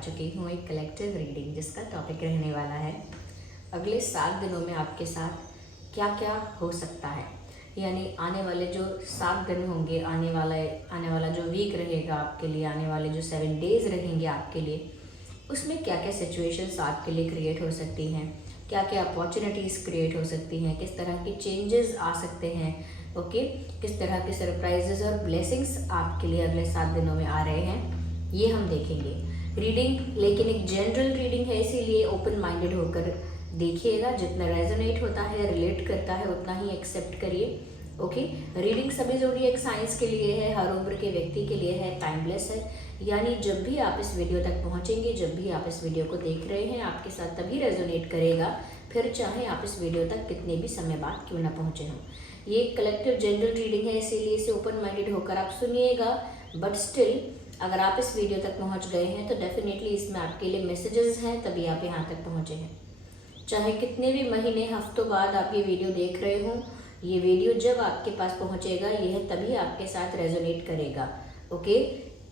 चुकी हूँ एक कलेक्टिव रीडिंग जिसका टॉपिक रहने वाला है अगले 7 दिनों में आपके साथ क्या क्या हो सकता है। यानी आने वाले जो 7 दिन होंगे, आने वाला जो वीक रहेगा आपके लिए, आने वाले जो 7 डेज रहेंगे आपके लिए, उसमें क्या क्या सिचुएशंस आपके लिए क्रिएट हो सकती हैं, क्या क्या अपॉर्चुनिटीज़ क्रिएट हो सकती हैं, किस तरह के चेंजेस आ सकते हैं, ओके, किस तरह के सरप्राइजेस और ब्लेसिंग्स आपके लिए अगले 7 दिनों में आ रहे हैं, ये हम देखेंगे। रीडिंग लेकिन एक जनरल रीडिंग है, इसीलिए ओपन माइंडेड होकर देखिएगा। जितना रेजोनेट होता है, रिलेट करता है, उतना ही एक्सेप्ट करिए, ओके। रीडिंग सभी ज़ोडिएक साइंस के लिए है, हर उम्र के व्यक्ति के लिए है, टाइमलेस है। यानी जब भी आप इस वीडियो तक पहुंचेंगे, जब भी आप इस वीडियो को देख रहे हैं, आपके साथ तभी रेजोनेट करेगा, फिर चाहे आप इस वीडियो तक कितने भी समय बाद क्यों ना पहुंचे हों। ये कलेक्टिव जनरल रीडिंग है, इसीलिए इसे ओपन माइंडेड होकर आप सुनिएगा। बट स्टिल अगर आप इस वीडियो तक पहुंच गए हैं तो डेफिनेटली इसमें आपके लिए मैसेजेस हैं, तभी आप यहाँ तक पहुँचे हैं। चाहे कितने भी महीने, हफ्तों बाद आप ये वीडियो देख रहे हों, ये वीडियो जब आपके पास पहुँचेगा यह तभी आपके साथ रेजोनेट करेगा, ओके।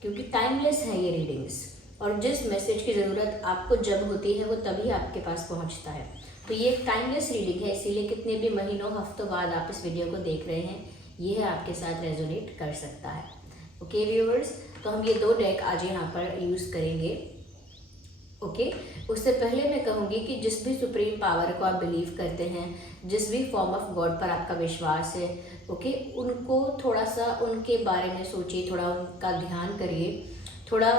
क्योंकि टाइमलेस है ये रीडिंग्स, और जिस मैसेज की ज़रूरत आपको जब होती है वो तभी आपके पास पहुंचता है। तो ये एक टाइमलेस रीडिंग है, इसीलिए कितने भी महीनों, हफ्तों बाद आप इस वीडियो को देख रहे हैं, ये आपके साथ रेजोनेट कर सकता है, ओके व्यूअर्स। तो हम ये 2 डेक आज यहाँ पर यूज़ करेंगे, ओके। उससे पहले मैं कहूँगी कि जिस भी सुप्रीम पावर को आप बिलीव करते हैं, जिस भी फॉर्म ऑफ गॉड पर आपका विश्वास है, ओके, उनको थोड़ा सा उनके बारे में सोचिए, थोड़ा उनका ध्यान करिए, थोड़ा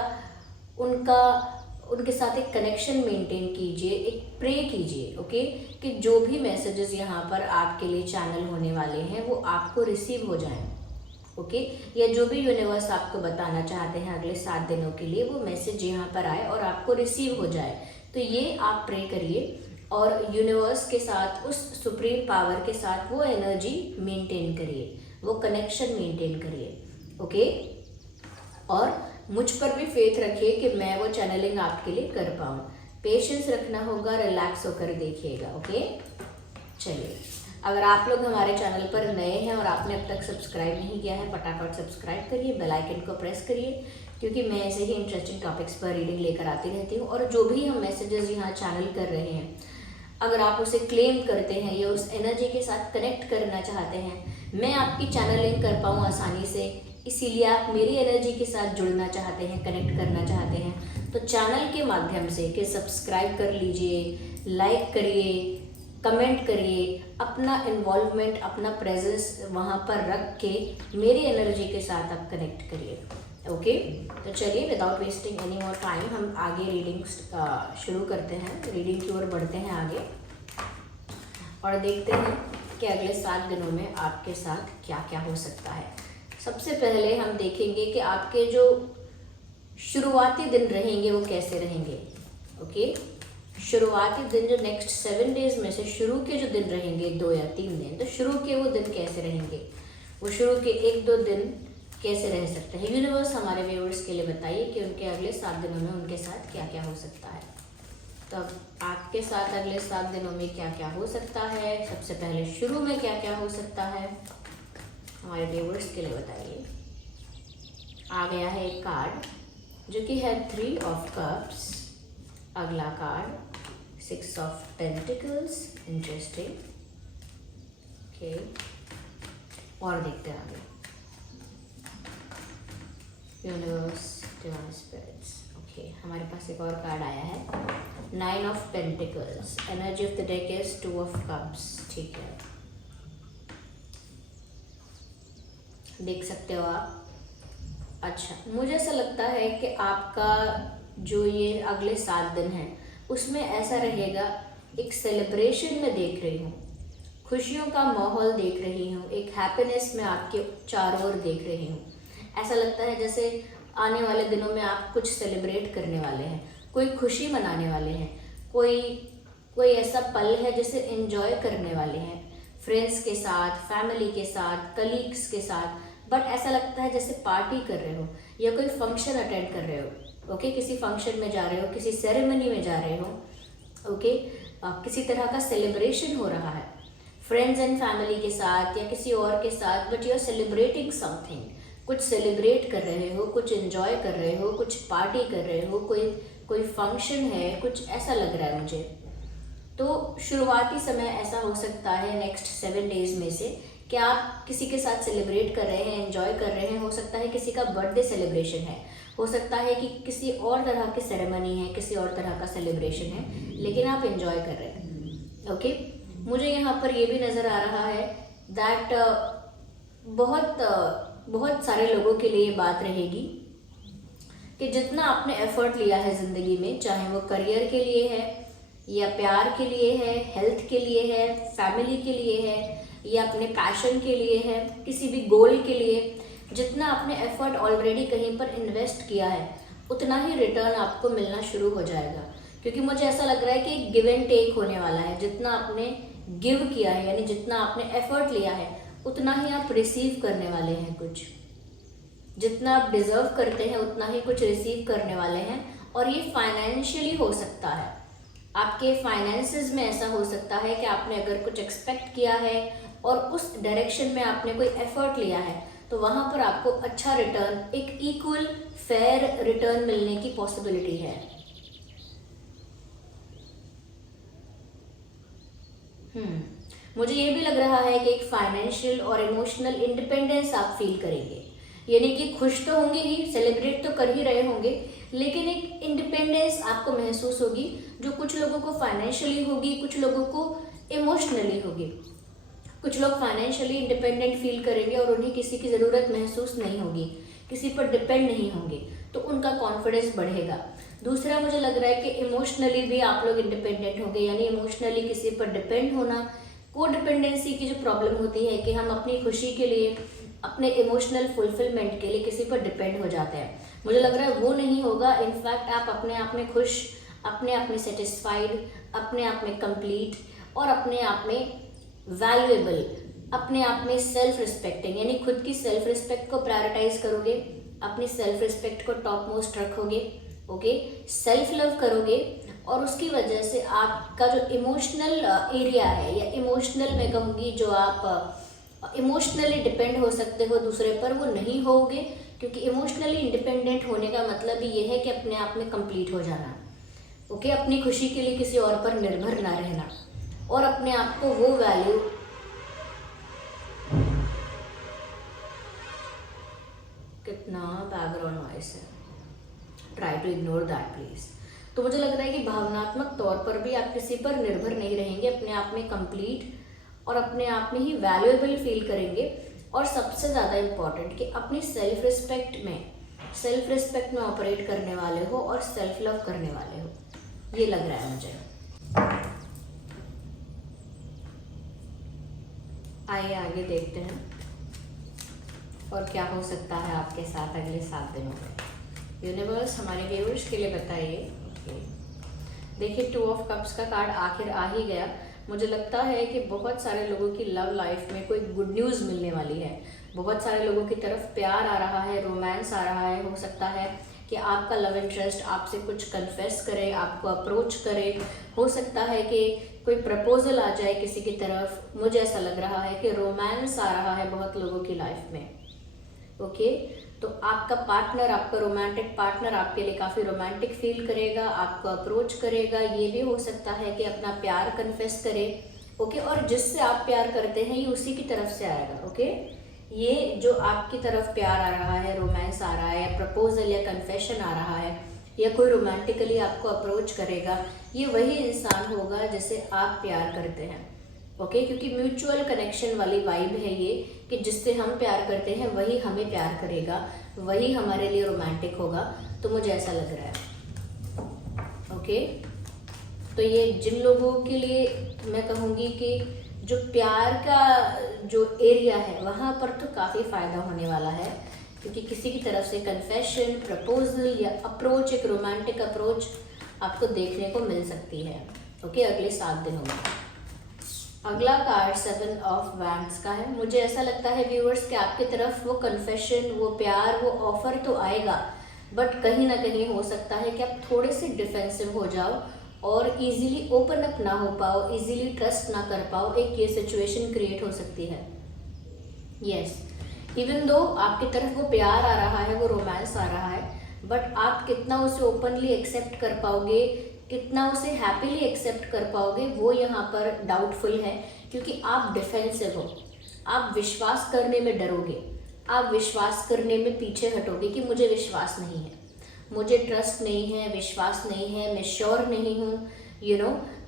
उनके साथ एक कनेक्शन मेंटेन कीजिए, एक प्रे कीजिए, ओके, कि जो भी मैसेजेस यहाँ पर आपके लिए चैनल होने वाले हैं वो आपको रिसीव हो जाएं, ओके। या जो भी यूनिवर्स आपको बताना चाहते हैं अगले 7 दिनों के लिए, वो मैसेज यहाँ पर आए और आपको रिसीव हो जाए। तो ये आप प्रे करिए और यूनिवर्स के साथ, उस सुप्रीम पावर के साथ वो एनर्जी मेंटेन करिए, वो कनेक्शन मेंटेन करिए, ओके। और मुझ पर भी फेथ रखिए कि मैं वो चैनलिंग आपके लिए कर पाऊँ। पेशेंस रखना होगा, रिलैक्स होकर देखिएगा, ओके। चलिए, अगर आप लोग हमारे चैनल पर नए हैं और आपने अब तक सब्सक्राइब नहीं किया है, फटाफट सब्सक्राइब करिए, बेल आइकन को प्रेस करिए, क्योंकि मैं ऐसे ही इंटरेस्टिंग टॉपिक्स पर रीडिंग लेकर आती रहती हूँ। और जो भी हम मैसेजेस यहाँ चैनल कर रहे हैं, अगर आप उसे क्लेम करते हैं या उस एनर्जी के साथ कनेक्ट करना चाहते हैं, मैं आपकी चैनलिंग कर पाऊँ आसानी से, इसीलिए आप मेरी एनर्जी के साथ जुड़ना चाहते हैं, कनेक्ट करना चाहते हैं, तो चैनल के माध्यम से कि सब्सक्राइब कर लीजिए, लाइक करिए, कमेंट करिए, अपना इन्वॉल्वमेंट, अपना प्रेजेंस वहाँ पर रख के मेरी एनर्जी के साथ आप कनेक्ट करिए, ओके। तो चलिए, without wasting any more time हम आगे रीडिंग शुरू करते हैं, रीडिंग की ओर बढ़ते हैं आगे और देखते हैं कि अगले 7 दिनों में आपके साथ क्या क्या हो सकता है। सबसे पहले हम देखेंगे कि आपके जो शुरुआती दिन रहेंगे वो कैसे रहेंगे, ओके। शुरुआती दिन जो नेक्स्ट 7 डेज में से शुरू के जो दिन रहेंगे, 2 या 3 दिन, तो शुरू के वो दिन कैसे रहेंगे, वो शुरू के 1-2 दिन कैसे रह सकते हैं। यूनिवर्स हमारे व्यूअर्स के लिए बताइए कि उनके अगले 7 दिनों में उनके साथ क्या क्या हो सकता है। तो आपके साथ अगले 7 दिनों में क्या क्या हो सकता है, सबसे पहले शुरू में क्या क्या हो सकता है, हमारे व्यूअर्स के लिए बताइए। आ गया है एक कार्ड जो कि है 3 ऑफ कप्स, अगला card 6 of pentacles, interesting, okay. और देखते हैं आगे, यूनिवर्स, डिवाइन स्पिरिट्स, ओके। हमारे पास एक और कार्ड आया है 9 of pentacles, energy of the deck is 2 of cups, ठीक है, देख सकते हो आप। अच्छा, मुझे ऐसा लगता है कि आपका जो ये अगले 7 दिन हैं उसमें ऐसा रहेगा, एक सेलिब्रेशन में देख रही हूँ, खुशियों का माहौल देख रही हूँ, एक हैप्पीनेस में आपके चारों ओर देख रही हूँ। ऐसा लगता है जैसे आने वाले दिनों में आप कुछ सेलिब्रेट करने वाले हैं, कोई खुशी मनाने वाले हैं, कोई ऐसा पल है जिसे एंजॉय करने वाले हैं, फ्रेंड्स के साथ, फैमिली के साथ, कलीग्स के साथ। बट ऐसा लगता है जैसे पार्टी कर रहे हो या कोई फंक्शन अटेंड कर रहे हो, ओके। किसी फंक्शन में जा रहे हो, किसी सेरेमनी में जा रहे हो, ओके। किसी तरह का सेलिब्रेशन हो रहा है फ्रेंड्स एंड फैमिली के साथ या किसी और के साथ, but you are celebrating something, कुछ सेलिब्रेट कर रहे हो, कुछ एंजॉय कर रहे हो, कुछ पार्टी कर रहे हो, कोई कोई फंक्शन है, कुछ ऐसा लग रहा है मुझे। तो शुरुआती समय ऐसा हो सकता है नेक्स्ट 7 डेज में से कि आप किसी के साथ सेलिब्रेट कर रहे हैं, एंजॉय कर रहे हैं। हो सकता है किसी का बर्थडे सेलिब्रेशन है, हो सकता है कि किसी और तरह की सेरेमनी है, किसी और तरह का सेलिब्रेशन है, लेकिन आप एंजॉय कर रहे हैं। ओके, मुझे यहाँ पर ये भी नज़र आ रहा है दैट बहुत सारे लोगों के लिए ये बात रहेगी कि जितना आपने एफर्ट लिया है ज़िंदगी में, चाहे वो करियर के लिए है या प्यार के लिए है, हेल्थ के लिए है, फैमिली के लिए है या अपने पैशन के लिए है, किसी भी गोल के लिए, जितना आपने एफर्ट ऑलरेडी कहीं पर इन्वेस्ट किया है उतना ही रिटर्न आपको मिलना शुरू हो जाएगा। क्योंकि मुझे ऐसा लग रहा है कि गिव एंड टेक होने वाला है। जितना आपने गिव किया है, यानी जितना आपने एफर्ट लिया है, उतना ही आप रिसीव करने वाले हैं। कुछ जितना आप डिजर्व करते हैं उतना ही कुछ रिसीव करने वाले हैं। और ये फाइनेंशियली हो सकता है, आपके फाइनेंसेस में ऐसा हो सकता है कि आपने अगर कुछ एक्सपेक्ट किया है और उस डायरेक्शन में आपने कोई एफर्ट लिया है तो वहाँ पर आपको अच्छा रिटर्न, एक इक्वल फेयर रिटर्न मिलने की पॉसिबिलिटी है। मुझे ये भी लग रहा है कि एक फाइनेंशियल और इमोशनल इंडिपेंडेंस आप फील करेंगे। यानी कि खुश तो होंगे ही, सेलिब्रेट तो कर ही रहे होंगे, लेकिन एक इंडिपेंडेंस आपको महसूस होगी, जो कुछ लोगों को फाइनेंशियली होगी, कुछ लोगों को इमोशनली होगी। कुछ लोग फाइनेंशियली इंडिपेंडेंट फील करेंगे और उन्हें किसी की ज़रूरत महसूस नहीं होगी, किसी पर डिपेंड नहीं होंगे, तो उनका कॉन्फिडेंस बढ़ेगा। दूसरा, मुझे लग रहा है कि इमोशनली भी आप लोग इंडिपेंडेंट होंगे, यानी इमोशनली किसी पर डिपेंड होना। को डिपेंडेंसी की जो प्रॉब्लम होती है कि हम अपनी खुशी के लिए, अपने इमोशनल फुलफिलमेंट के लिए किसी पर डिपेंड हो जाते हैं, मुझे लग रहा है वो नहीं होगा। इनफैक्ट आप अपने आप में खुश, अपने आप में सेटिस्फाइड, अपने आप में कंप्लीट और अपने आप में वैल्यूएबल, अपने आप में सेल्फ रिस्पेक्टिंग, यानी खुद की सेल्फ रिस्पेक्ट को प्रायोरिटाइज करोगे, अपनी सेल्फ रिस्पेक्ट को टॉप मोस्ट रखोगे। ओके, सेल्फ लव करोगे और उसकी वजह से आपका जो इमोशनल एरिया है, या इमोशनल मैं कहूँगी, जो आप इमोशनली डिपेंड हो सकते हो दूसरे पर, वो नहीं होगे। क्योंकि इमोशनली इंडिपेंडेंट होने का मतलब ही ये है कि अपने आप में कंप्लीट हो जाना। ओके, अपनी खुशी के लिए किसी और पर निर्भर ना रहना और अपने आप को वो वैल्यू, कितना बैकग्राउंड नॉइस है, try to ignore that please. तो मुझे लग रहा है कि भावनात्मक तौर पर भी आप किसी पर निर्भर नहीं रहेंगे, अपने आप में कंप्लीट और अपने आप में ही वैल्यूएबल फील करेंगे। और सबसे ज़्यादा इम्पॉर्टेंट कि अपनी सेल्फ रिस्पेक्ट में ऑपरेट करने वाले हो और सेल्फ लव करने वाले हो, ये लग रहा है मुझे। आइए आगे देखते हैं और क्या हो सकता है आपके साथ अगले 7 दिनों में। यूनिवर्स हमारे व्यूअर्स के लिए बताइए। देखिए, 2 ऑफ कप्स का कार्ड आखिर आ ही गया। मुझे लगता है कि बहुत सारे लोगों की लव लाइफ में कोई गुड न्यूज़ मिलने वाली है। बहुत सारे लोगों की तरफ प्यार आ रहा है, रोमांस आ रहा है। हो सकता है कि आपका लव इंटरेस्ट आपसे कुछ कन्फेस करे, आपको अप्रोच करे। हो सकता है कि कोई प्रपोजल आ जाए किसी की तरफ। मुझे ऐसा लग रहा है कि रोमांस आ रहा है बहुत लोगों की लाइफ में। ओके, तो आपका पार्टनर, आपका रोमांटिक पार्टनर आपके लिए काफ़ी रोमांटिक फील करेगा, आपको अप्रोच करेगा। ये भी हो सकता है कि अपना प्यार कन्फेस करे। ओके, और जिससे आप प्यार करते हैं ये उसी की तरफ से आएगा। ओके, ये जो आपकी तरफ प्यार आ रहा है, रोमांस आ रहा है, या प्रपोजल या कन्फेशन आ रहा है, या कोई रोमांटिकली आपको अप्रोच करेगा, ये वही इंसान होगा जिसे आप प्यार करते हैं। ओके, क्योंकि म्यूचुअल कनेक्शन वाली वाइब है ये, कि जिससे हम प्यार करते हैं वही हमें प्यार करेगा, वही हमारे लिए रोमांटिक होगा। तो मुझे ऐसा लग रहा है। ओके, तो ये जिन लोगों के लिए मैं कहूँगी कि जो प्यार का जो एरिया है वहाँ पर तो काफ़ी फ़ायदा होने वाला है, क्योंकि किसी की तरफ से कन्फेशन, प्रपोजल या अप्रोच, एक रोमांटिक अप्रोच आपको देखने को मिल सकती है। ओके, अगले 7 दिनों में। अगला कार्ड 7 ऑफ वैंड्स का है। मुझे ऐसा लगता है व्यूअर्स कि आपकी तरफ वो कन्फेशन, वो प्यार, वो ऑफर तो आएगा, बट कहीं ना कहीं हो सकता है कि आप थोड़े से डिफेंसिव हो जाओ और इजीली ओपन अप ना हो पाओ, इजीली ट्रस्ट ना कर पाओ। एक ये सिचुएशन क्रिएट हो सकती है। यस, इवन दो आपकी तरफ वो प्यार आ रहा है, वो रोमांस आ रहा है, बट आप कितना उसे ओपनली एक्सेप्ट कर पाओगे, कितना उसे हैप्पीली एक्सेप्ट कर पाओगे, वो यहाँ पर डाउटफुल है, क्योंकि आप डिफेंसिव हो, आप विश्वास करने में डरोगे, आप विश्वास करने में पीछे हटोगे कि मुझे विश्वास नहीं है, मुझे ट्रस्ट नहीं है, विश्वास नहीं है, मैं श्योर नहीं हूँ,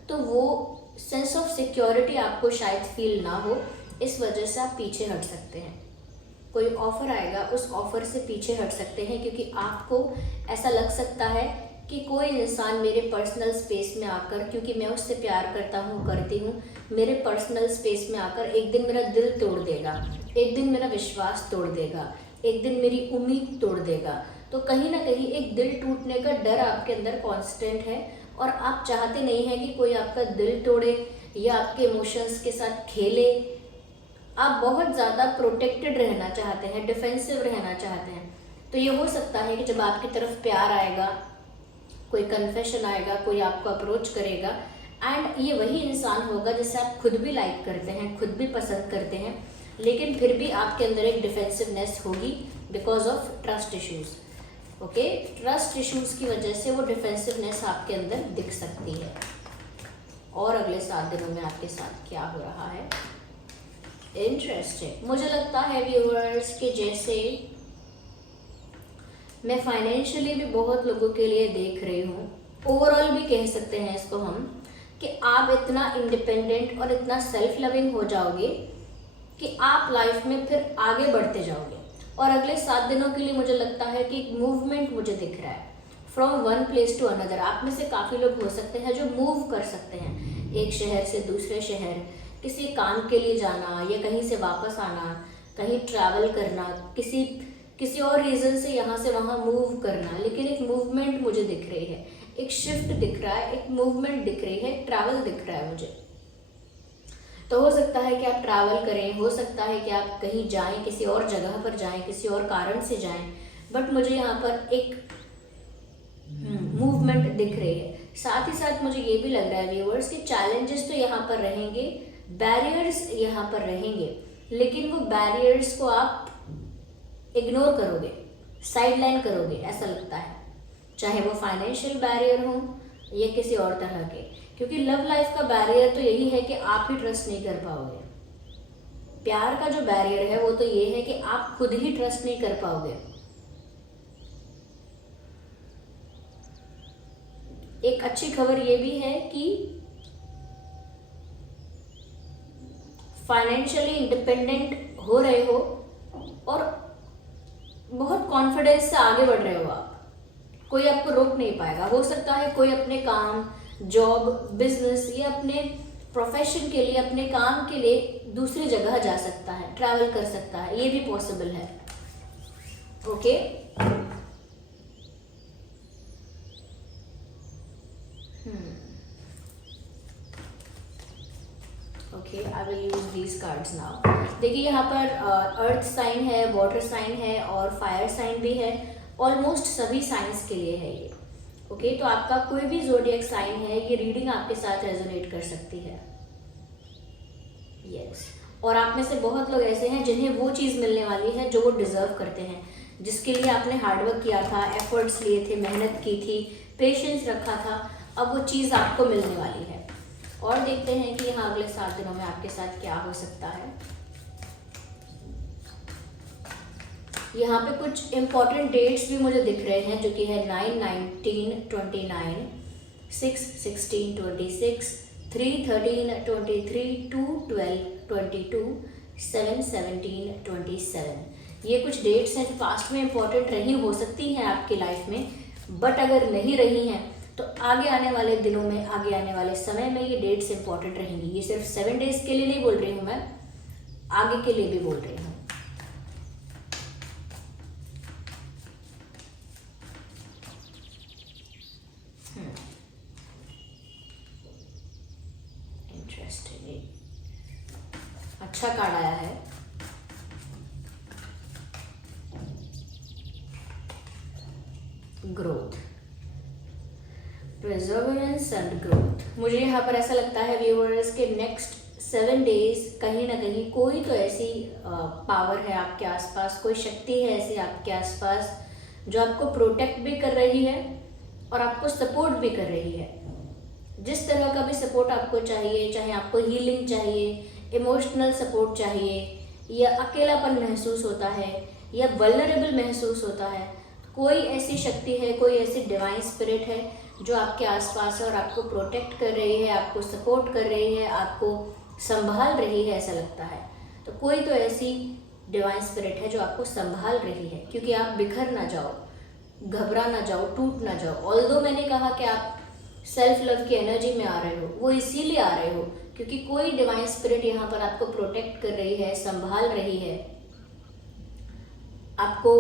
तो वो सेंस ऑफ सिक्योरिटी आपको शायद फील ना हो, इस वजह से आप पीछे हट सकते हैं। कोई ऑफर आएगा, उस ऑफर से पीछे हट सकते हैं, क्योंकि आपको ऐसा लग सकता है कि कोई इंसान मेरे पर्सनल स्पेस में आकर, क्योंकि मैं उससे प्यार करती हूँ, मेरे पर्सनल स्पेस में आकर एक दिन मेरा दिल तोड़ देगा, एक दिन मेरा विश्वास तोड़ देगा, एक दिन मेरी उम्मीद तोड़ देगा। तो कहीं ना कहीं एक दिल टूटने का डर आपके अंदर कांस्टेंट है, और आप चाहते नहीं हैं कि कोई आपका दिल तोड़े या आपके इमोशंस के साथ खेले। आप बहुत ज़्यादा प्रोटेक्टेड रहना चाहते हैं, डिफेंसिव रहना चाहते हैं। तो ये हो सकता है कि जब आपकी तरफ प्यार आएगा, कोई कन्फेशन आएगा, कोई आपको अप्रोच करेगा, एंड ये वही इंसान होगा जिसे आप खुद भी लाइक करते हैं, खुद भी पसंद करते हैं, लेकिन फिर भी आपके अंदर एक डिफेंसिवनेस होगी because of trust issues. Okay, trust issues की वजह से वो डिफेंसिवनेस आपके अंदर दिख सकती है। और अगले 7 दिनों में आपके साथ क्या हो रहा है, इंटरेस्टिंग। मुझे लगता है व्यूअर्स के जैसे मैं फाइनेंशियली भी बहुत लोगों के लिए देख रही हूँ, ओवरऑल भी कह सकते हैं इसको हम, कि आप इतना इंडिपेंडेंट और इतना सेल्फ लविंग हो जाओगे कि आप लाइफ में फिर आगे बढ़ते जाओगे। और अगले 7 दिनों के लिए मुझे लगता है कि एक मूवमेंट मुझे दिख रहा है from one place to another. आप में से काफ़ी लोग हो सकते हैं जो मूव कर सकते हैं, एक शहर से दूसरे शहर, किसी काम के लिए जाना या कहीं से वापस आना, कहीं ट्रैवल करना, किसी और रीज़न से यहाँ से वहाँ मूव करना। लेकिन एक मूवमेंट मुझे दिख रही है, एक शिफ्ट दिख रहा है, एक मूवमेंट दिख रही है, ट्रैवल दिख रहा है मुझे। तो हो सकता है कि आप ट्रैवल करें, हो सकता है कि आप कहीं जाएं, किसी और जगह पर जाएं, किसी और कारण से जाएं, बट मुझे यहाँ पर एक मूवमेंट दिख रही है। साथ ही साथ मुझे ये भी लग रहा है व्यूअर्स कि चैलेंजेस तो यहाँ पर रहेंगे, बैरियर्स यहाँ पर रहेंगे, लेकिन वो बैरियर्स को आप इग्नोर करोगे, साइडलाइन करोगे, ऐसा लगता है, चाहे वो फाइनेंशियल बैरियर हो या किसी और तरह के। क्योंकि लव लाइफ का बैरियर तो यही है कि आप ही ट्रस्ट नहीं कर पाओगे। प्यार का जो बैरियर है वो तो ये है कि आप खुद ही ट्रस्ट नहीं कर पाओगे। एक अच्छी खबर ये भी है कि फाइनेंशियली इंडिपेंडेंट हो रहे हो और बहुत कॉन्फिडेंस से आगे बढ़ रहे हो आप, कोई आपको रोक नहीं पाएगा। हो सकता है कोई अपने काम, जॉब, बिजनेस या अपने प्रोफेशन के लिए, अपने काम के लिए दूसरी जगह जा सकता है, ट्रैवल कर सकता है, ये भी पॉसिबल है। Okay, okay, I will use these cards now. देखिए यहाँ पर अर्थ साइन है, वाटर साइन है और फायर साइन भी है। ऑलमोस्ट सभी साइंस के लिए है ये। ओके, तो आपका कोई भी ज़ोडिएक साइन है, ये रीडिंग आपके साथ रेजोनेट कर सकती है। यस, और आप में से बहुत लोग ऐसे हैं जिन्हें वो चीज़ मिलने वाली है जो वो डिजर्व करते हैं, जिसके लिए आपने हार्डवर्क किया था, एफर्ट्स लिए थे, मेहनत की थी, पेशेंस रखा था, अब वो चीज़ आपको मिलने वाली है। और देखते हैं कि यहाँ अगले 7 दिनों में आपके साथ क्या हो सकता है। यहाँ पे कुछ इम्पॉर्टेंट डेट्स भी मुझे दिख रहे हैं, जो कि है 9/19/29, 6/16/26, 3/13/23, 2/12/22, 7/17/27। ये कुछ डेट्स हैं जो पास्ट में इम्पॉर्टेंट रही हो सकती हैं आपकी लाइफ में, बट अगर नहीं रही हैं तो आगे आने वाले दिनों में, आगे आने वाले समय में ये डेट्स इंपॉर्टेंट रहेंगी। ये सिर्फ 7 डेज के लिए नहीं बोल रही हूँ मैं, आगे के लिए भी बोल रही हूँ। इंटरेस्टिंग, अच्छा कार्ड आया है। Growth, प्रिजर्वेंस and growth. मुझे यहाँ पर ऐसा लगता है व्यूअर्स के नेक्स्ट 7 डेज कहीं ना कहीं कोई तो ऐसी पावर है आपके आसपास, कोई शक्ति है ऐसी आपके आसपास जो आपको प्रोटेक्ट भी कर रही है और आपको सपोर्ट भी कर रही है। जिस तरह का भी सपोर्ट आपको चाहिए, चाहे आपको हीलिंग चाहिए, इमोशनल सपोर्ट चाहिए, या अकेलापन महसूस होता है, या वल्नरेबल महसूस होता है, कोई ऐसी शक्ति है, कोई ऐसी डिवाइन स्पिरिट है जो आपके आसपास है और आपको प्रोटेक्ट कर रही है, आपको सपोर्ट कर रही है, आपको संभाल रही है, ऐसा लगता है। तो कोई तो ऐसी डिवाइन स्पिरिट है जो आपको संभाल रही है, क्योंकि आप बिखर ना जाओ, घबरा ना जाओ, टूट ना जाओ। ऑल्दो मैंने कहा कि आप सेल्फ लव की एनर्जी में आ रहे हो, वो इसीलिए आ रहे हो क्योंकि कोई डिवाइन स्पिरिट यहाँ पर आपको प्रोटेक्ट कर रही है, संभाल रही है, आपको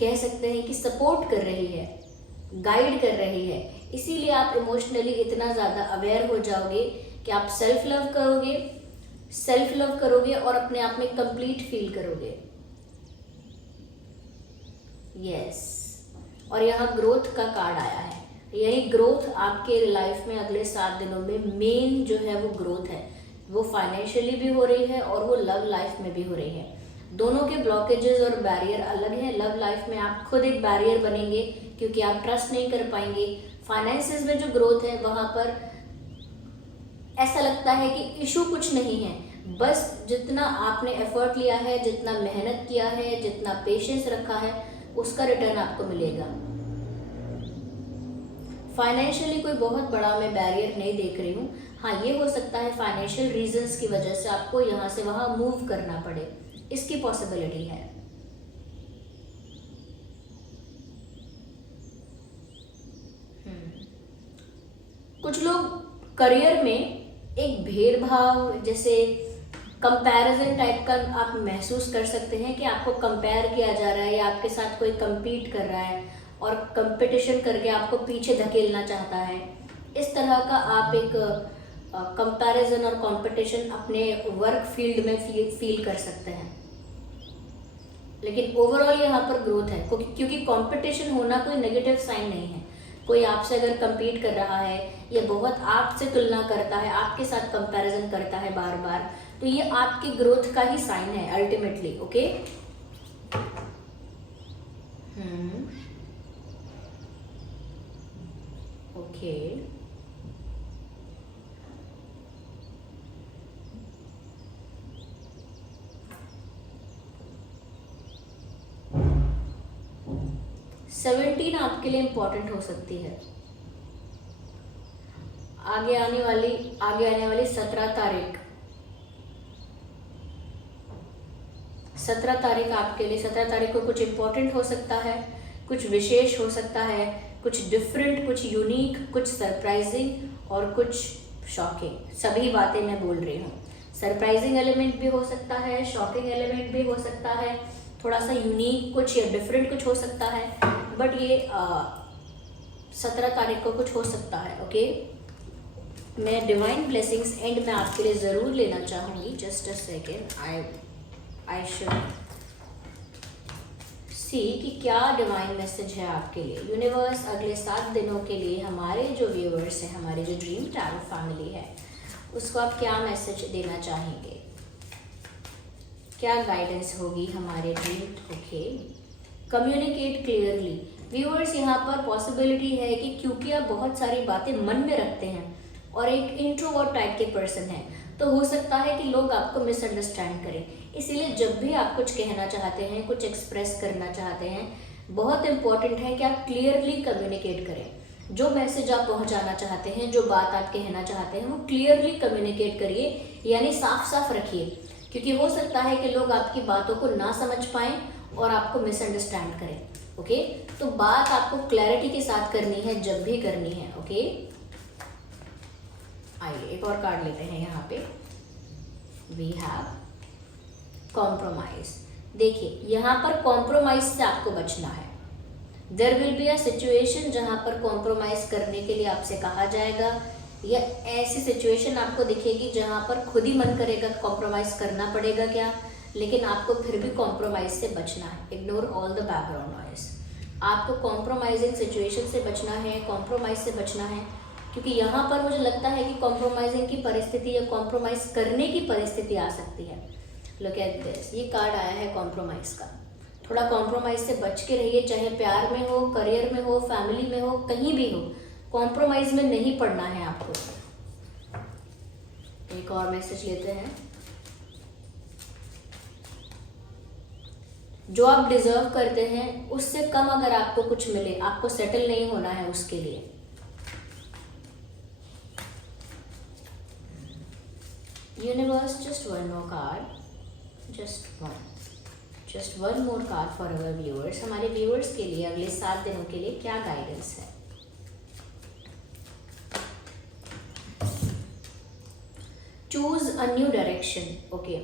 कह सकते हैं कि सपोर्ट कर रही है, गाइड कर रही है। इसीलिए आप इमोशनली इतना ज़्यादा अवेयर हो जाओगे कि आप सेल्फ लव करोगे और अपने आप में कंप्लीट फील करोगे। यस, और यहाँ ग्रोथ का कार्ड आया है। यही ग्रोथ आपके लाइफ में अगले 7 दिनों में मेन जो है वो ग्रोथ है, वो फाइनेंशियली भी हो रही है और वो लव लाइफ में भी हो रही है। दोनों के ब्लॉकेजेस और बैरियर अलग हैं। लव लाइफ में आप खुद एक बैरियर बनेंगे क्योंकि आप ट्रस्ट नहीं कर पाएंगे। फाइनेंसेस में जो ग्रोथ है वहाँ पर ऐसा लगता है कि इशू कुछ नहीं है, बस जितना आपने एफर्ट लिया है, जितना मेहनत किया है, जितना पेशेंस रखा है, उसका रिटर्न आपको मिलेगा। फाइनेंशियली कोई बहुत बड़ा मैं बैरियर नहीं देख रही हूँ। हाँ, ये हो सकता है फाइनेंशियल रीजंस की वजह से आपको यहाँ से वहाँ मूव करना पड़े, इसकी पॉसिबिलिटी है। कुछ लोग करियर में एक भेदभाव, जैसे कंपैरिजन टाइप का आप महसूस कर सकते हैं कि आपको कंपेयर किया जा रहा है या आपके साथ कोई compete कर रहा है और कंपटीशन करके आपको पीछे धकेलना चाहता है। इस तरह का आप एक कंपैरिजन और कंपटीशन अपने वर्क फील्ड में फील कर सकते हैं। लेकिन ओवरऑल यहाँ पर ग्रोथ है, क्योंकि कंपटीशन होना कोई नेगेटिव साइन नहीं है। कोई आपसे अगर compete कर रहा है या बहुत आपसे तुलना करता है, आपके साथ कंपैरिजन करता है बार बार, तो ये आपकी ग्रोथ का ही साइन है अल्टीमेटली। ओके, ओके, 17 आपके लिए इम्पोर्टेंट हो सकती है। आगे आने वाली 17 तारीख, 17 तारीख आपके लिए, 17 तारीख को कुछ इम्पोर्टेंट हो सकता है, कुछ विशेष हो सकता है, कुछ डिफरेंट, कुछ यूनिक, कुछ सरप्राइजिंग और कुछ शॉकिंग। सभी बातें मैं बोल रही हूँ। सरप्राइजिंग एलिमेंट भी हो सकता है, शॉकिंग एलिमेंट भी हो सकता है, थोड़ा सा यूनिक कुछ या डिफरेंट कुछ हो सकता है, बट ये 17 तारीख को कुछ हो सकता है। ओके, मैं डिवाइन ब्लेसिंग्स एंड में आपके लिए ज़रूर लेना चाहूँगी। Just a second, I should see कि क्या डिवाइन मैसेज है आपके लिए। यूनिवर्स अगले 7 दिनों के लिए हमारे जो व्यूअर्स हैं, हमारी जो ड्रीम टैरो फैमिली है, उसको आप क्या मैसेज देना चाहेंगे, क्या गाइडेंस होगी हमारे dream. Okay, communicate clearly. Viewers, यहाँ पर पॉसिबिलिटी है कि क्योंकि आप बहुत सारी बातें मन में रखते हैं और एक इंट्रोवर्ट टाइप के पर्सन हैं, तो हो सकता है कि लोग आपको मिसअंडरस्टैंड करें। इसीलिए जब भी आप कुछ कहना चाहते हैं, कुछ एक्सप्रेस करना चाहते हैं, बहुत इंपॉर्टेंट है कि आप क्लियरली कम्युनिकेट करें। जो मैसेज आप पहुंचाना चाहते हैं, जो बात आप कहना चाहते हैं, वो क्लियरली कम्युनिकेट करिए, यानी साफ साफ रखिए, क्योंकि हो सकता है कि लोग आपकी बातों को ना समझ पाएँ और आपको मिसअंडरस्टैंड करें। ओके, तो बात आपको क्लैरिटी के साथ करनी है जब भी करनी है। ओके, आइए एक और कार्ड लेते हैं। यहाँ पे वी हैव कॉम्प्रोमाइज। देखिए, यहाँ पर कॉम्प्रोमाइज से आपको बचना है। There will be a situation जहाँ पर कॉम्प्रोमाइज करने के लिए आपसे कहा जाएगा, या ऐसी सिचुएशन आपको दिखेगी जहाँ पर खुद ही मन करेगा कॉम्प्रोमाइज करना पड़ेगा क्या, लेकिन आपको फिर भी कॉम्प्रोमाइज से बचना है। Ignore all the background noise. आपको कॉम्प्रोमाइजिंग सिचुएशन से बचना है, कॉम्प्रोमाइज से बचना है, क्योंकि यहाँ पर मुझे लगता है कि कॉम्प्रोमाइजिंग की परिस्थिति या कॉम्प्रोमाइज करने की परिस्थिति आ सकती है। लुक एट दिस, ये कार्ड आया है कॉम्प्रोमाइज का। थोड़ा कॉम्प्रोमाइज़ से बच के रहिए, चाहे प्यार में हो, करियर में हो, फैमिली में हो, कहीं भी हो, कॉम्प्रोमाइज़ में नहीं पड़ना है आपको। एक और मैसेज लेते हैं। जो आप डिजर्व करते हैं उससे कम अगर आपको कुछ मिले, आपको सेटल नहीं होना है उसके लिए। Universe, just one more card, just one more card for our viewers. हमारे व्यूअर्स के लिए अगले 7 दिनों के लिए क्या गाइडेंस है? Choose a new direction. Okay,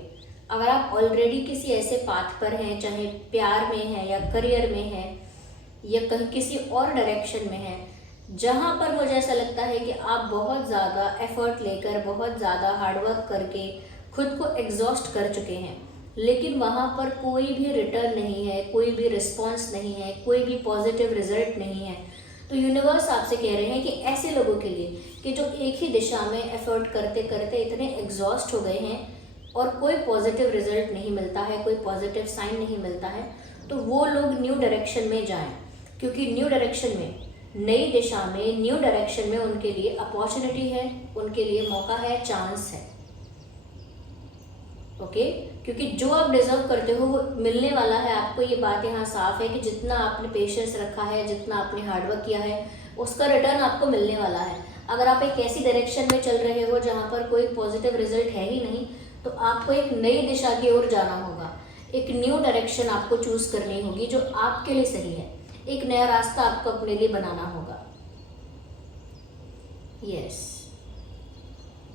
अगर आप ऑलरेडी किसी ऐसे पाथ पर हैं, चाहे प्यार में है या करियर में है या कहीं किसी और डायरेक्शन में है, जहाँ पर मुझे ऐसा लगता है कि आप बहुत ज़्यादा एफर्ट लेकर, बहुत ज़्यादा हार्डवर्क करके खुद को एग्जॉस्ट कर चुके हैं, लेकिन वहाँ पर कोई भी रिटर्न नहीं है, कोई भी रिस्पॉन्स नहीं है, कोई भी पॉजिटिव रिजल्ट नहीं है, तो यूनिवर्स आपसे कह रहे हैं कि ऐसे लोगों के लिए कि जो एक ही दिशा में एफर्ट करते करते इतने एग्जॉस्ट हो गए हैं और कोई पॉजिटिव रिजल्ट नहीं मिलता है, कोई पॉजिटिव साइन नहीं मिलता है, तो वो लोग न्यू डायरेक्शन में जाएं, क्योंकि न्यू डायरेक्शन में, नई दिशा में, न्यू डायरेक्शन में उनके लिए अपॉर्चुनिटी है, उनके लिए मौका है, चांस है। ओके, क्योंकि जो आप डिजर्व करते हो वो मिलने वाला है आपको। ये बात यहाँ साफ है कि जितना आपने पेशेंस रखा है, जितना आपने हार्डवर्क किया है, उसका रिटर्न आपको मिलने वाला है। अगर आप एक ऐसी डायरेक्शन में चल रहे हो जहाँ पर कोई पॉजिटिव रिजल्ट है ही नहीं, तो आपको एक नई दिशा की ओर जाना होगा, एक न्यू डायरेक्शन आपको चूज करनी होगी जो आपके लिए सही है, एक नया रास्ता आपको अपने लिए बनाना होगा। यस,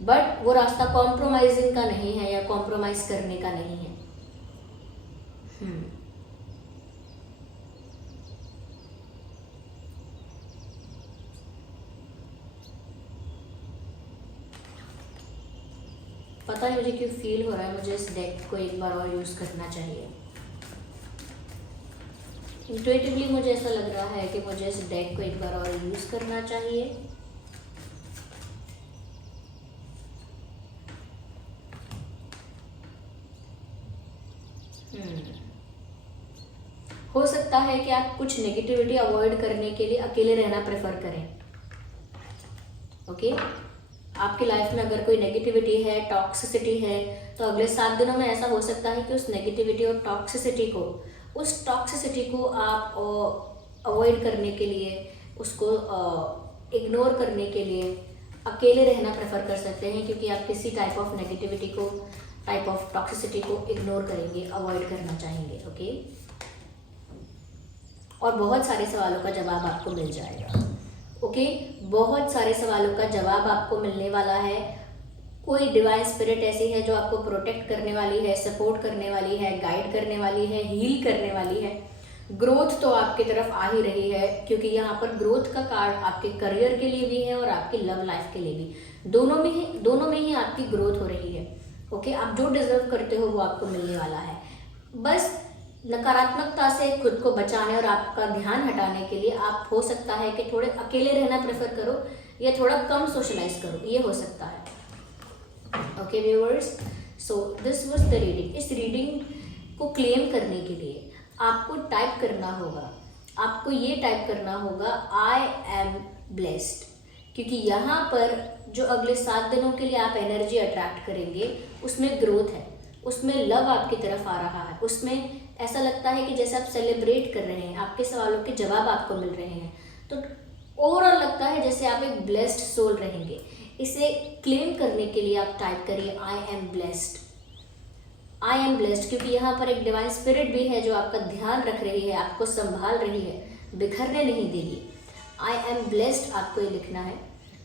बट वो रास्ता कॉम्प्रोमाइजिंग का नहीं है या कॉम्प्रोमाइज करने का नहीं है। पता है मुझे क्यों फील हो रहा है, मुझे इस डेक को एक बार और यूज करना चाहिए। इंट्यूटिवली मुझे ऐसा लग रहा है कि मुझे इस डेक को एक बार और यूज करना चाहिए। हो सकता है कि आप कुछ नेगेटिविटी अवॉइड करने के लिए अकेले रहना प्रेफर करें। ओके, आपकी लाइफ में अगर कोई नेगेटिविटी है, टॉक्सिसिटी है, तो अगले 7 दिनों में ऐसा हो सकता है कि उस नेगेटिविटी और टॉक्सिसिटी को आप अवॉइड करने के लिए, उसको इग्नोर करने के लिए अकेले रहना प्रेफर कर सकते हैं, क्योंकि आप किसी टाइप ऑफ नेगेटिविटी को, टाइप ऑफ टॉक्सिसिटी को इग्नोर करेंगे, अवॉइड करना चाहेंगे। ओके, और बहुत सारे सवालों का जवाब आपको मिल जाएगा। ओके, बहुत सारे सवालों का जवाब आपको मिलने वाला है। कोई डिवाइन स्पिरिट ऐसी है जो आपको प्रोटेक्ट करने वाली है, सपोर्ट करने वाली है, गाइड करने वाली है, हील करने वाली है। ग्रोथ तो आपकी तरफ आ ही रही है, क्योंकि यहाँ पर ग्रोथ का कार्ड आपके करियर के लिए भी है और आपकी लव लाइफ के लिए भी, दोनों में ही आपकी ग्रोथ हो रही है। ओके, आप जो डिजर्व करते हो वो आपको मिलने वाला है। बस नकारात्मकता से खुद को बचाने और आपका ध्यान हटाने के लिए आप, हो सकता है कि थोड़े अकेले रहना प्रेफर करो या थोड़ा कम सोशलाइज करो, ये हो सकता है। Okay viewers, so this was the reading. इस रीडिंग को क्लेम करने के लिए आपको टाइप करना होगा, आपको ये टाइप करना होगा, आई एम ब्लेस्ड, क्योंकि यहाँ पर जो अगले 7 दिनों के लिए आप एनर्जी अट्रैक्ट करेंगे उसमें ग्रोथ है, उसमें लव आपकी तरफ आ रहा है, उसमें ऐसा लगता है कि जैसे आप सेलिब्रेट कर रहे हैं, आपके सवालों के जवाब आपको मिल रहे हैं, तो ओवरऑल लगता है जैसे आप एक ब्लेस्ड सोल रहेंगे। इसे क्लेम करने के लिए आप टाइप करिए I am blessed, I am blessed, क्योंकि यहाँ पर एक डिवाइन स्पिरिट भी है जो आपका ध्यान रख रही है, आपको संभाल रही है, बिखरने नहीं देगी। आई एम ब्लेस्ड आपको ये लिखना है।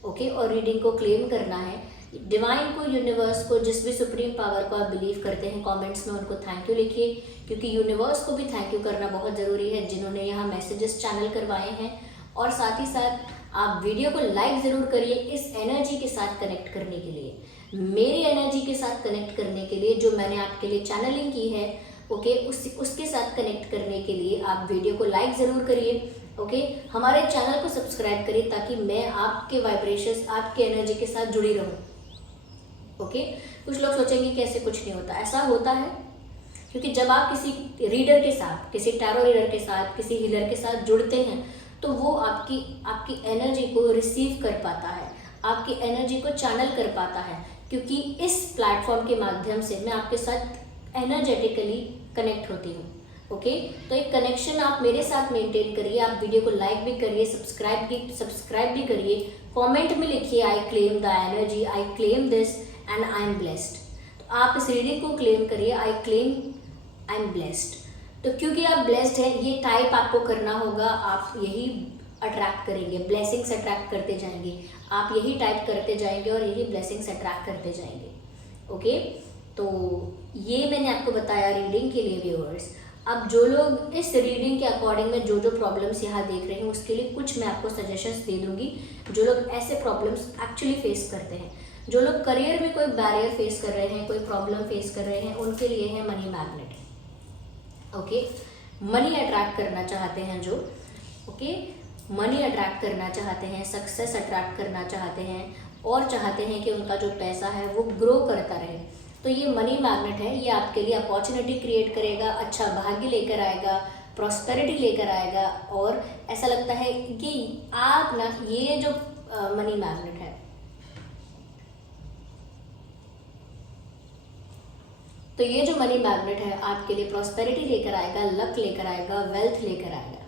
ओके, और रीडिंग को क्लेम करना है। डिवाइन को, यूनिवर्स को, जिस भी सुप्रीम पावर को आप बिलीव करते हैं, कमेंट्स में उनको थैंक यू लिखिए, क्योंकि यूनिवर्स को भी थैंक यू करना बहुत ज़रूरी है जिन्होंने यहाँ मैसेजेस चैनल करवाए हैं। और साथ ही साथ आप वीडियो को लाइक ज़रूर करिए इस एनर्जी के साथ कनेक्ट करने के लिए, मेरी एनर्जी के साथ कनेक्ट करने के लिए जो मैंने आपके लिए चैनलिंग की है। ओके, उसके साथ कनेक्ट करने के लिए आप वीडियो को लाइक ज़रूर करिए। ओके, हमारे चैनल को सब्सक्राइब करिए ताकि मैं आपके वाइब्रेशंस, आपके एनर्जी के साथ जुड़ी रहूँ। ओके, कुछ लोग सोचेंगे कि ऐसे कुछ नहीं होता, ऐसा होता है, क्योंकि जब आप किसी रीडर के साथ, किसी टैरो रीडर के साथ, किसी हीलर के साथ जुड़ते हैं तो वो आपकी एनर्जी को रिसीव कर पाता है, आपकी एनर्जी को चैनल कर पाता है, क्योंकि इस प्लेटफॉर्म के माध्यम से मैं आपके साथ एनर्जेटिकली कनेक्ट होती हूँ। ओके, तो एक कनेक्शन आप मेरे साथ मेंटेन करिए, आप वीडियो को लाइक भी करिए, सब्सक्राइब भी करिए, कमेंट में लिखिए I claim the energy, I claim this and I am blessed. तो आप इस रीडिंग को क्लेम करिए, I claim I am blessed. तो क्योंकि आप ब्लेस्ड हैं, ये टाइप आपको करना होगा, आप यही अट्रैक्ट करेंगे, ब्लेसिंग्स अट्रैक्ट करते जाएंगे, आप यही टाइप करते जाएंगे और यही ब्लेसिंग्स अट्रैक्ट करते जाएंगे। ओके, तो ये मैंने आपको बताया रीडिंग के लिए व्यूअर्स। अब जो लोग इस रीडिंग के अकॉर्डिंग में जो प्रॉब्लम्स यहाँ देख रहे हैं उसके लिए कुछ मैं आपको सजेशंस दे दूंगी। जो लोग ऐसे प्रॉब्लम्स एक्चुअली फेस करते हैं, जो लोग करियर में कोई बैरियर फेस कर रहे हैं, कोई प्रॉब्लम फेस कर रहे हैं, उनके लिए है money magnet. Okay, money attract करना चाहते हैं जो, ओके, मनी अट्रैक्ट करना चाहते हैं, सक्सेस अट्रैक्ट करना चाहते हैं और चाहते हैं कि उनका जो पैसा है वो ग्रो करता रहे, तो ये मनी मैग्नेट है। ये आपके लिए अपॉर्चुनिटी क्रिएट करेगा, अच्छा भाग्य लेकर आएगा, प्रॉस्पेरिटी लेकर आएगा। और ऐसा लगता है कि आप ना, ये जो मनी मैग्नेट है, तो ये जो मनी मैग्नेट है आपके लिए प्रॉस्पेरिटी लेकर आएगा, लक लेकर आएगा, वेल्थ लेकर आएगा,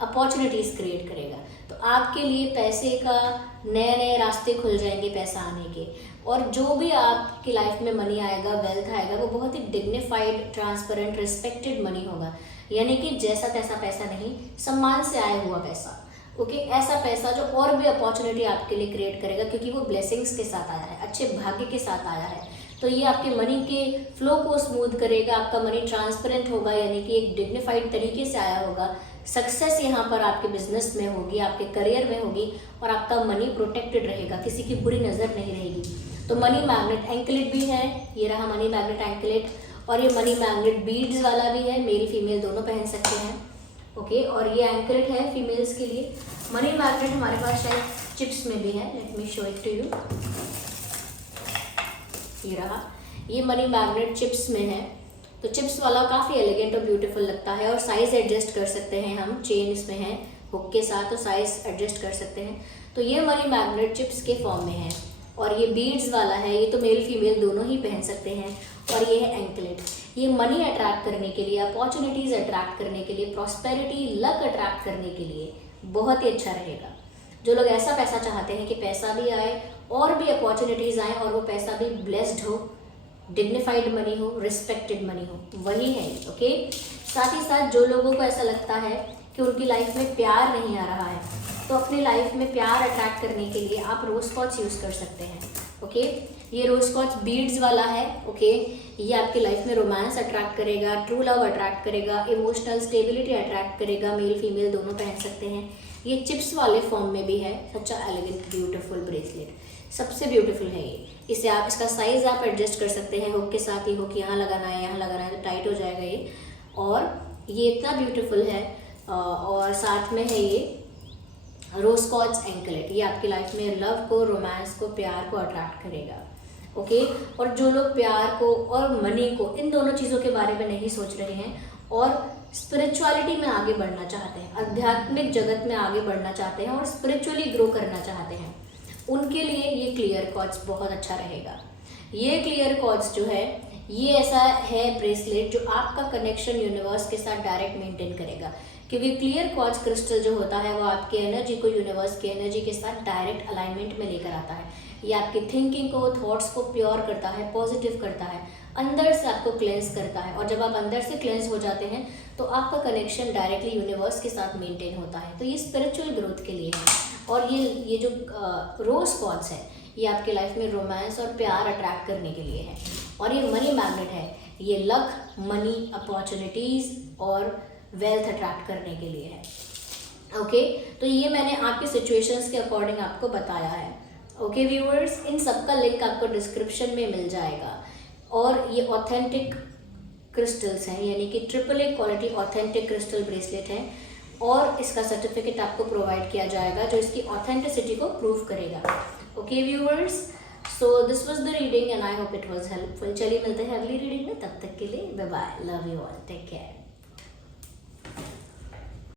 अपॉर्चुनिटीज क्रिएट करेगा। तो आपके लिए पैसे का नए नए रास्ते खुल जाएंगे पैसा आने के, और जो भी आपकी लाइफ में मनी आएगा, वेल्थ आएगा, वो बहुत ही डिग्निफाइड, ट्रांसपेरेंट, रिस्पेक्टेड मनी होगा। यानी कि जैसा तैसा पैसा नहीं, सम्मान से आया हुआ पैसा। ओके, ऐसा पैसा जो और भी अपॉर्चुनिटी आपके लिए क्रिएट करेगा, क्योंकि वो ब्लेसिंग्स के साथ आया है, अच्छे भाग्य के साथ आया है। तो ये आपके मनी के फ्लो को स्मूथ करेगा, आपका मनी ट्रांसपेरेंट होगा, यानी कि एक डिग्निफाइड तरीके से आया होगा। सक्सेस यहाँ पर आपके बिजनेस में होगी, आपके करियर में होगी, और आपका मनी प्रोटेक्टेड रहेगा, किसी की बुरी नज़र नहीं रहेगी। तो मनी मैग्नेट एंकलेट भी है, ये रहा मनी मैग्नेट एंकलेट, और ये मनी मैग्नेट बीड्स वाला भी है, मेल फीमेल दोनों पहन सकते हैं। ओके, और ये एंकलेट है फीमेल्स के लिए। मनी मैग्नेट हमारे पास शायद चिप्स में भी है, let me show it to you. ये रहा, ये मनी मैग्नेट चिप्स में है। तो चिप्स वाला काफ़ी एलिगेंट और ब्यूटीफुल लगता है, और साइज़ एडजस्ट कर सकते हैं हम, चेन इसमें है हुक के साथ, तो साइज़ एडजस्ट कर सकते हैं। तो ये मनी मैग्नेट चिप्स के फॉर्म में है, और ये बीड्स वाला है, ये तो मेल फीमेल दोनों ही पहन सकते हैं। और ये है एंकलेट, ये मनी अट्रैक्ट करने के लिए, अपॉर्चुनिटीज़ अट्रैक्ट करने के लिए, प्रॉस्पेरिटी, लक अट्रैक्ट करने के लिए बहुत ही अच्छा रहेगा। जो लोग ऐसा पैसा चाहते हैं कि पैसा भी आए और भी अपॉर्चुनिटीज़ आए, और वो पैसा भी ब्लेस्ड हो, डिग्निफाइड मनी हो, रिस्पेक्टेड मनी हो, वही है। ओके, साथ ही साथ जो लोगों को ऐसा लगता है कि उनकी लाइफ में प्यार नहीं आ रहा है, तो अपनी लाइफ में प्यार अट्रैक्ट करने के लिए आप रोज कॉच यूज़ कर सकते हैं। ओके, ये रोज कॉच बीड्स वाला है। ओके, ये आपकी लाइफ में रोमांस अट्रैक्ट करेगा, ट्रू लव अट्रैक्ट करेगा, इमोशनल स्टेबिलिटी अट्रैक्ट करेगा, मेल फीमेल दोनों पहन सकते हैं। ये चिप्स वाले फॉर्म में भी है, सच्चा एलिगेंट ब्यूटीफुल ब्रेसलेट, सबसे ब्यूटीफुल है ये। इसे आप, इसका साइज़ आप एडजस्ट कर सकते हैं, हुक के साथ ही, हुक यहाँ लगाना है, यहाँ लगाना है, तो टाइट हो जाएगा ये। और ये इतना ब्यूटीफुल है, और साथ में है ये रोज कॉच एंकलेट, ये आपकी लाइफ में लव को, रोमांस को, प्यार को अट्रैक्ट करेगा। ओके, और जो लोग प्यार को और मनी को, इन दोनों चीज़ों के बारे में नहीं सोच रहे हैं और स्पिरिचुअलिटी में आगे बढ़ना चाहते हैं, आध्यात्मिक जगत में आगे बढ़ना चाहते हैं और स्पिरिचुअली ग्रो करना चाहते हैं, उनके लिए ये क्लियर कॉर्ड्स बहुत अच्छा रहेगा। ये क्लियर कॉर्ड्स जो है, ये ऐसा है ब्रेसलेट जो आपका कनेक्शन यूनिवर्स के साथ डायरेक्ट मेंटेन करेगा, क्योंकि क्लियर क्वार्ट्ज क्रिस्टल जो होता है वो आपकी एनर्जी को यूनिवर्स की एनर्जी के साथ डायरेक्ट अलाइनमेंट में लेकर आता है। ये आपकी थिंकिंग को, थॉट्स को प्योर करता है, पॉजिटिव करता है, अंदर से आपको क्लेंस करता है, और जब आप अंदर से क्लेंस हो जाते हैं तो आपका कनेक्शन डायरेक्टली यूनिवर्स के साथ मेंटेन होता है। तो ये स्पिरिचुअल ग्रोथ के लिए है। और ये जो रोज क्वार्ट्ज है, ये आपके लाइफ में रोमांस और प्यार अट्रैक्ट करने के लिए है। और ये मनी मैग्नेट है, ये लक, मनी, अपॉर्चुनिटीज़ और वेल्थ अट्रैक्ट करने के लिए है। ओके, तो ये मैंने आपके सिचुएशंस के अकॉर्डिंग आपको बताया है। ओके व्यूअर्स, इन सब का लिंक आपको डिस्क्रिप्शन में मिल जाएगा। और ये ऑथेंटिक क्रिस्टल्स हैं, यानी कि AAA quality authentic crystal bracelet है, और इसका सर्टिफिकेट आपको प्रोवाइड किया जाएगा जो इसकी ऑथेंटिसिटी को प्रूव करेगा। Okay viewers, so this was the reading and I hope it was helpful. चलिए मिलते हैं अगली रीडिंग में, तब तक के लिए bye bye, love you all, take care.